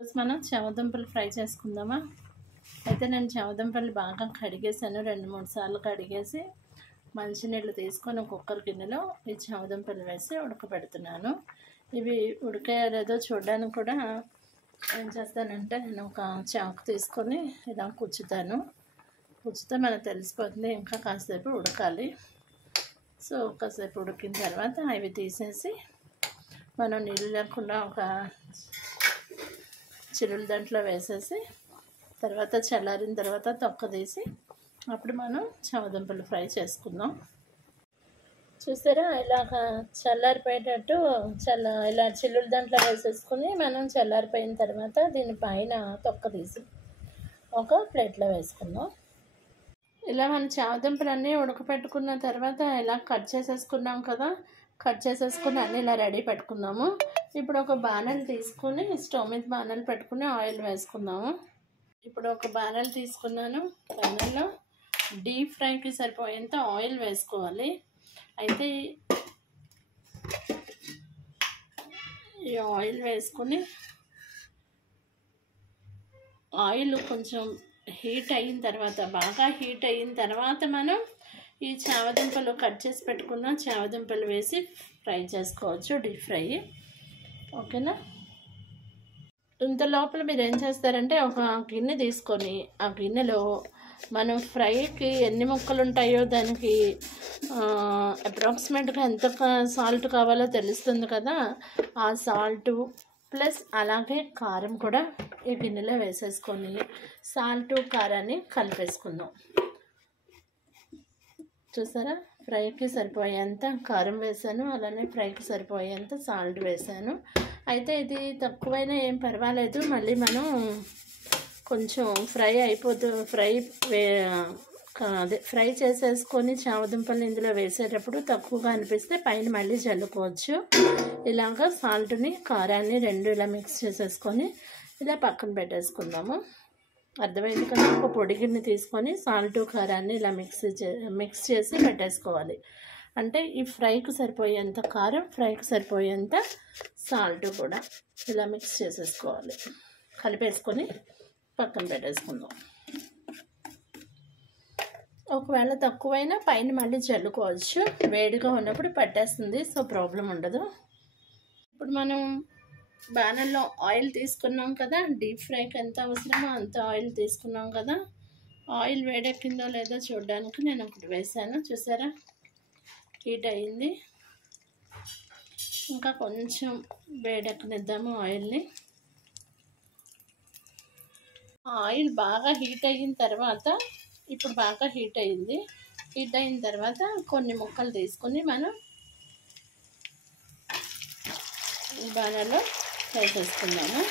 మనం చామదుంపలు ఫ్రై చేసుకుందామా. అయితే నేను చామదుంపలు బాగా కడిగేసాను, 2-3 సార్లు కడిగేసి మంచినీళ్ళు తీసుకొని కుక్కర్ గిన్నెలో ఈ చామదుంపలు వేసి ఉడకబెడుతున్నాను. ఇవి ఉడికాయో లేదో చూడడానికి కూడా ఏం చేస్తానంటే నేను ఒక చాకు తీసుకొని ఇలా కుచ్చుతాను. కుచ్చితే మనకు తెలిసిపోతుంది ఇంకా కాసేపు ఉడకాలి. సో కాసేపు ఉడికిన తర్వాత అవి తీసేసి మనం నీళ్ళు లేకుండా ఒక చిల్లుల దాంట్లో వేసేసి తర్వాత చల్లారిన తర్వాత తొక్క తీసి అప్పుడు మనం చామదుంపలు ఫ్రై చేసుకుందాం. చూసారా, ఇలాగ చల్లారిపోయేటట్టు ఇలా చిల్లుల దాంట్లో వేసేసుకుని మనం చల్లారిపోయిన తర్వాత దీనిపైన తొక్క తీసి ఒక ప్లేట్లో వేసుకుందాం. ఇలా మనం చామదుంపలన్నీ ఉడకపెట్టుకున్న తర్వాత ఇలా కట్ చేసేసుకున్నాం కదా, కట్ చేసేసుకుని అన్నీ ఇలా రెడీ పెట్టుకుందాము. ఇప్పుడు ఒక బాణలు తీసుకుని స్టవ్ మీద బాణలు పెట్టుకుని ఆయిల్ వేసుకుందాము. ఇప్పుడు ఒక బాణలు తీసుకున్నాను. బాణల్లో డీప్ ఫ్రైకి సరిపోయేంత ఆయిల్ వేసుకోవాలి. అయితే ఈ ఆయిల్ వేసుకుని ఆయిల్ కొంచెం హీట్ అయిన తర్వాత, బాగా హీట్ అయిన తర్వాత మనం ఈ చామదుంపలు కట్ చేసి పెట్టుకున్న చామదుంపలు వేసి ఫ్రై చేసుకోవచ్చు, డీప్ ఫ్రై. ఓకేనా? ఇంత లోపల మీరు ఏం చేస్తారంటే ఒక గిన్నె తీసుకొని ఆ గిన్నెలో మనం ఫ్రైకి ఎన్ని ముక్కలు ఉంటాయో దానికి అప్రాక్సిమేట్గా ఎంత సాల్ట్ కావాలో తెలుస్తుంది కదా, ఆ సాల్టు ప్లస్ అలాగే కారం కూడా ఈ గిన్నెలో వేసేసుకొని సాల్టు కారాన్ని కలిపేసుకుందాం. చూసారా, ఫ్రైకి సరిపోయేంత కారం వేసాను, అలానే ఫ్రైకి సరిపోయేంత సాల్ట్ వేసాను. అయితే ఇది తక్కువైనా ఏం పర్వాలేదు, మళ్ళీ మనం కొంచెం ఫ్రై చేసేసుకొని చామదుంపలు ఇందులో వేసేటప్పుడు తక్కువగా అనిపిస్తే పైన మళ్ళీ చల్లుకోవచ్చు. ఇలాగ సాల్ట్ని కారాన్ని రెండు ఇలా మిక్స్ చేసేసుకొని ఇలా పక్కన పెట్టేసుకుందాము. అర్థమైంది కదా? ఒక పొడి గిన్నె తీసుకొని సాల్ట్ కారాన్ని ఇలా మిక్స్ చేసి పెట్టేసుకోవాలి. అంటే ఈ ఫ్రైకి సరిపోయేంత కారం, ఫ్రైకి సరిపోయేంత సాల్ట్ కూడా ఇలా మిక్స్ చేసేసుకోవాలి. కలిపేసుకొని పక్కన పెట్టేసుకుందాం. ఒకవేళ తక్కువైనా పైన మళ్ళీ చల్లుకోవచ్చు, వేడిగా ఉన్నప్పుడు పట్టేస్తుంది, సో ప్రాబ్లం ఉండదు. ఇప్పుడు మనం బాణల్లో ఆయిల్ తీసుకున్నాం కదా, డీప్ ఫ్రైకి ఎంత అవసరమో అంత ఆయిల్ తీసుకున్నాం కదా. ఆయిల్ వేడెక్కిందో లేదో చూడడానికి నేను ఒకటి వేసాను. చూసారా, హీట్ అయ్యింది. ఇంకా కొంచెం వేడెక్కనిద్దాము ఆయిల్ని. ఆయిల్ బాగా హీట్ అయిన తర్వాత, ఇప్పుడు బాగా హీట్ అయింది. హీట్ అయిన తర్వాత కొన్ని ముక్కలు తీసుకొని మనం ఈ బాణలో వేసేసుకుందాము.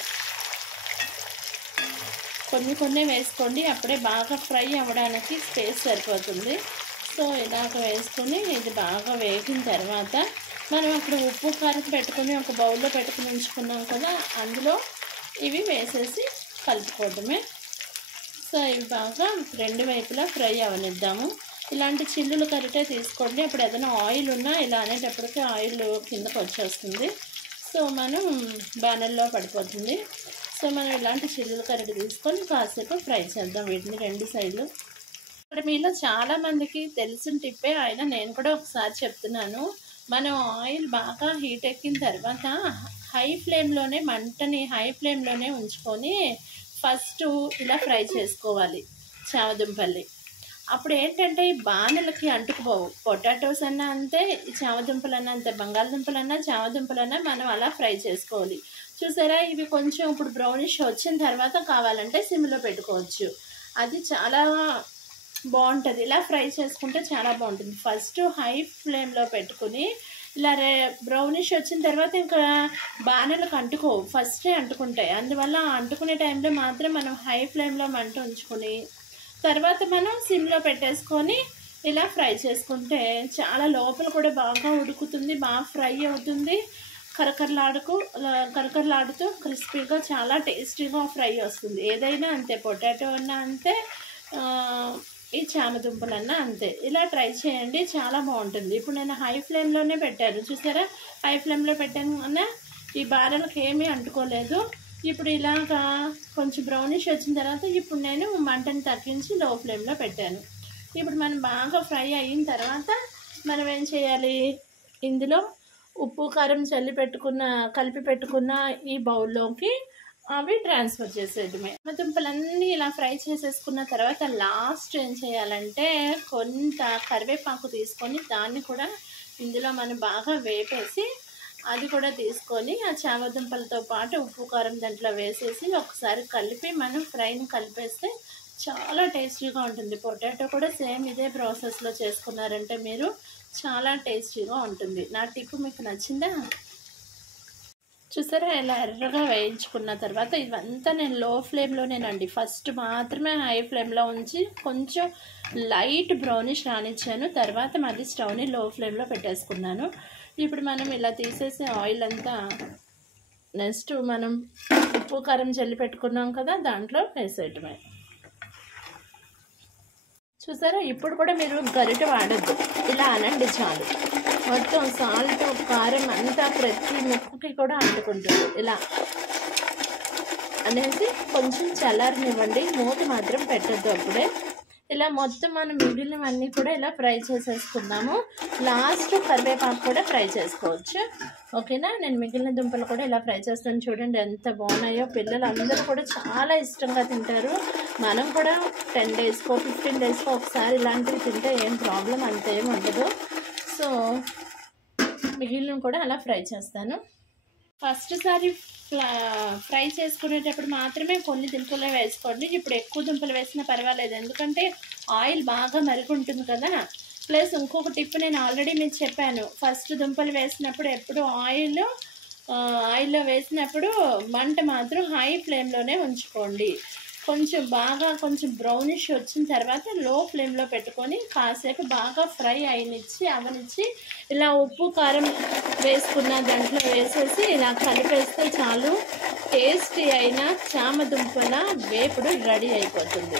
కొన్ని వేసుకోండి, అప్పుడే బాగా ఫ్రై అవ్వడానికి స్పేస్ సరిపోతుంది. సో ఇలాగ వేసుకొని ఇది బాగా వేగిన తర్వాత మనం అక్కడ ఉప్పు కారం పెట్టుకుని ఒక బౌల్లో పెట్టుకుని ఉంచుకున్నాం కదా, అందులో ఇవి వేసేసి కలుపుకోవడమే. సో ఇవి బాగా రెండు వైపులా ఫ్రై అవనిద్దాము. ఇలాంటి చిల్లులు కరిటే తీసుకోండి, అప్పుడు ఏదైనా ఆయిల్ ఉన్నా ఇలా అనేటప్పటికీ ఆయిల్ కిందకు వచ్చేస్తుంది, సో మనం బాణల్లో పడిపోతుంది. సో మనం ఇలాంటి చిల్లులు కరిటి తీసుకొని కాసేపు ఫ్రై చేద్దాం వీటిని రెండు సైడ్లు. ఇక్కడ మీలో చాలామందికి తెలిసిన టిప్పే అయినా నేను కూడా ఒకసారి చెప్తున్నాను. మనం ఆయిల్ బాగా హీట్ ఎక్కిన తర్వాత మంటని హై ఫ్లేమ్లోనే ఉంచుకొని ఫస్ట్ ఇలా ఫ్రై చేసుకోవాలి చామదుంపల్ని. అప్పుడు ఏంటంటే ఈ బాణలకి అంటుకుపోవు. పొటాటోస్ అన్నా అంతే, ఈ చామదుంపలన్నా అంతే, బంగాళదుంపలన్నా చామదుంపలన్నా మనం అలా ఫ్రై చేసుకోవాలి. చూసారా, ఇవి కొంచెం ఇప్పుడు బ్రౌనిష్ వచ్చిన తర్వాత కావాలంటే సిమ్లో పెట్టుకోవచ్చు. అది చాలా బాగుంటుంది, ఇలా ఫ్రై చేసుకుంటే చాలా బాగుంటుంది. ఫస్ట్ హై ఫ్లేమ్లో పెట్టుకుని ఇలా బ్రౌనిష్ వచ్చిన తర్వాత ఇంకా బాణలకు అంటుకోవు, ఫస్టే అంటుకుంటాయి. అందువల్ల అంటుకునే టైంలో మాత్రం మనం హై ఫ్లేమ్లో మంట ఉంచుకొని తర్వాత మనం సిమ్లో పెట్టేసుకొని ఇలా ఫ్రై చేసుకుంటే లోపల కూడా బాగా ఉడుకుతుంది, బాగా ఫ్రై అవుతుంది. కరకరలాడుతూ క్రిస్పీగా చాలా టేస్టీగా ఫ్రై వస్తుంది. ఏదైనా అంతే, పొటాటో అన్నా అంతే, ఈ చామదుంపలన్నా అంతే. ఇలా ట్రై చేయండి, చాలా బాగుంటుంది. ఇప్పుడు నేను హై ఫ్లేమ్లోనే పెట్టాను. చూసారా, హై ఫ్లేమ్లో పెట్టాను అన్న ఈ బాణలకు ఏమీ అంటుకోలేదు. ఇప్పుడు ఇలాగా కొంచెం బ్రౌనిష్ వచ్చిన తర్వాత ఇప్పుడు నేను మంటను తగ్గించి లో ఫ్లేమ్లో పెట్టాను. ఇప్పుడు మనం బాగా ఫ్రై అయిన తర్వాత మనం ఏం చేయాలి, ఇందులో ఉప్పు కారం కలిపి పెట్టుకున్న ఈ బౌల్లోకి అవి ట్రాన్స్ఫర్ చేసేయడమే. దుంపలన్నీ ఇలా ఫ్రై చేసేసుకున్న తర్వాత లాస్ట్ ఏం చేయాలంటే కొంత కరివేపాకు తీసుకొని దాన్ని కూడా ఇందులో మనం బాగా వేపేసి అది కూడా తీసుకొని ఆ చామదుంపలతో పాటు ఉప్పు కారం దాంట్లో వేసేసి ఒకసారి కలిపి మనం ఫ్రైని కలిపేస్తే చాలా టేస్టీగా ఉంటుంది. పొటాటో కూడా సేమ్ ఇదే ప్రాసెస్లో చేసుకున్నారంటే మీరు చాలా టేస్టీగా ఉంటుంది. నా టిప్ మీకు నచ్చిందా? చూసారా ఇలా ఎర్రగా వేయించుకున్న తర్వాత ఇవంతా నేను లో ఫ్లేమ్లోనేనండి, ఫస్ట్ మాత్రమే హై ఫ్లేమ్లో ఉంచి కొంచెం లైట్ బ్రౌనిష్ రానిచ్చాను. తర్వాత మళ్ళీ స్టవ్ని లో ఫ్లేమ్లో పెట్టేసుకున్నాను. ఇప్పుడు మనం ఇలా తీసేసి ఆయిల్ అంతా నెక్స్ట్ మనం ఉప్పు కారం జల్లి పెట్టుకున్నాం కదా దాంట్లో వేసేయటమే. చూసారా ఇప్పుడు కూడా మీరు గరిటె వాడద్దు, ఇలా అనండి చాలు. మొత్తం సాల్ట్ కారం అంతా ప్రతి ముక్కకి కూడా అంటుకుంటుంది. ఇలా అనేసి కొంచెం చల్లారనివ్వండి, మూత మాత్రం పెట్టద్దు అప్పుడే. ఇలా మొత్తం మనం మిగిలినవన్నీ కూడా ఇలా ఫ్రై చేసేసుకుందాము. లాస్ట్ కరివేపాకు కూడా ఫ్రై చేసుకోవచ్చు. ఓకేనా? నేను మిగిలిన దుంపలు కూడా ఇలా ఫ్రై చేస్తాను. చూడండి ఎంత బాగున్నాయో. పిల్లలు అందరూ కూడా చాలా ఇష్టంగా తింటారు. మనం కూడా 10 డేస్కో 15 డేస్కో ఒకసారి ఇలాంటివి తింటే ఏం ప్రాబ్లం అంతేం ఉండదు. సో మిగిలిన కూడా అలా ఫ్రై చేస్తాను. ఫస్ట్ సారి ఫ్రై చేసుకునేటప్పుడు మాత్రమే కొన్ని దుంపలు వేసుకోండి. ఇప్పుడు ఎక్కువ దుంపలు వేసినా పర్వాలేదు, ఎందుకంటే ఆయిల్ బాగా మరుగుంటుంది కదా. ప్లస్ ఇంకొక టిప్ నేను ఆల్రెడీ మీకు చెప్పాను, ఫస్ట్ దుంపలు వేసినప్పుడు ఎప్పుడు ఆయిల్లో వేసినప్పుడు మంట మాత్రం హై ఫ్లేమ్లోనే ఉంచుకోండి. కొంచెం బ్రౌనిష్ వచ్చిన తర్వాత లో ఫ్లేమ్లో పెట్టుకొని కాసేపు బాగా ఫ్రై అవనిచ్చి ఇలా ఉప్పు కారం వేసుకున్న దాంట్లో వేసేసి ఇలా కలిపేస్తే చాలు, టేస్టీ అయిన చామదుంపల వేపుడు రెడీ అయిపోతుంది.